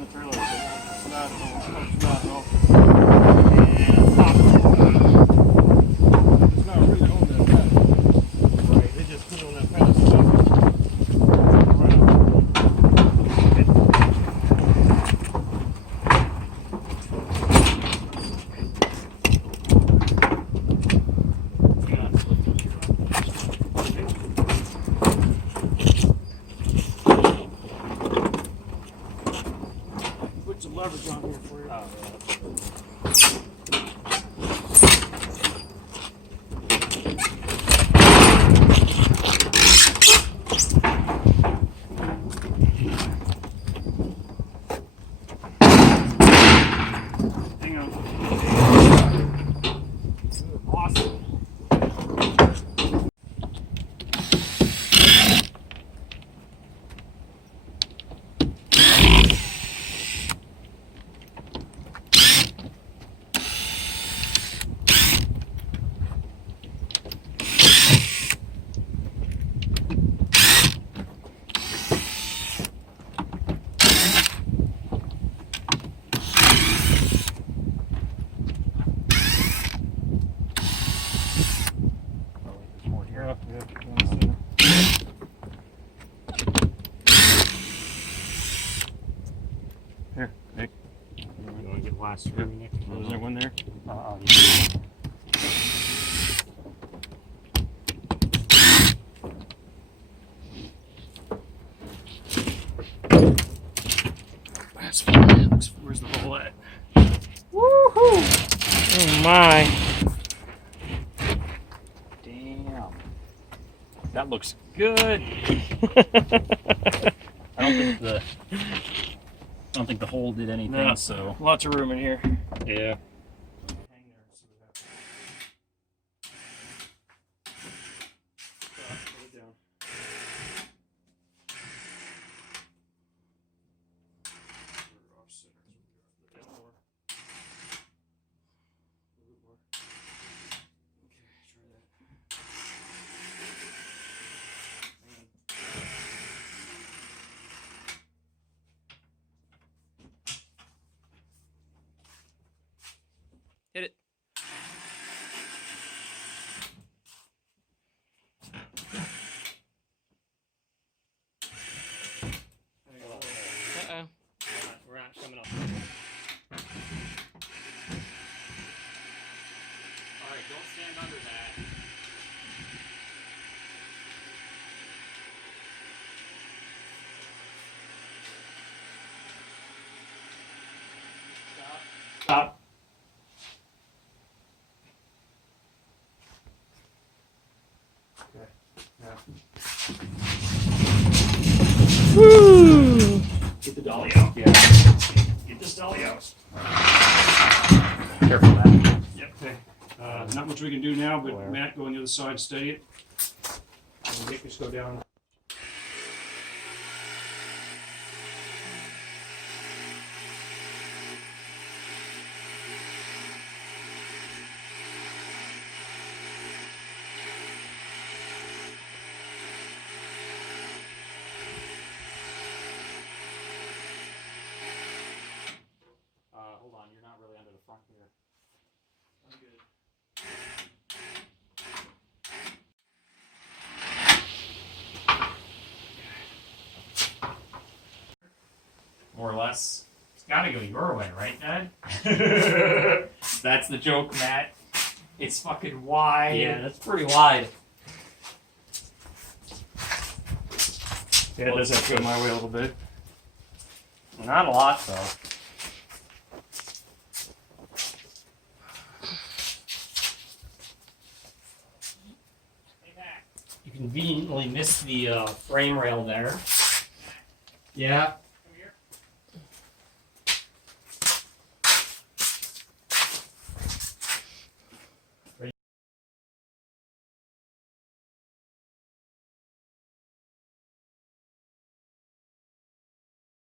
on the trailer. It's not no. And top it's not really on that pedestal. Right, they just put it on that pedestal. Put some leverage on here for you. Oh, hang on. Awesome. Here, Nick. You want to get the last screw, Nick? Is there one there? That's fine. Where's the hole at? Woohoo! Oh my. Damn. That looks good. I don't think the hole did anything, No. so Lots of room in here. yeah. Hang there and see what happens. Stop, put it down. We're off center. A bit more. A little more. Okay, try that. Hang on. Hit it. Uh-oh. We're not coming up. Alright, don't stand under that. Stop. Woo! Get the dolly out. Yeah. Get this dolly out. Careful, Matt. Yep. Okay. Not much we can do now, but Where? Matt, go on the other side, steady it. And Nick, just go down. Hold on, you're not really under the front here. I'm good. More or less. It's gotta go your way, right, Dad? That's the joke, Matt. It's fucking wide. Yeah, that's pretty wide. Yeah, it does have to go my way a little bit. Not a lot, though. You conveniently missed the frame rail there. Yeah.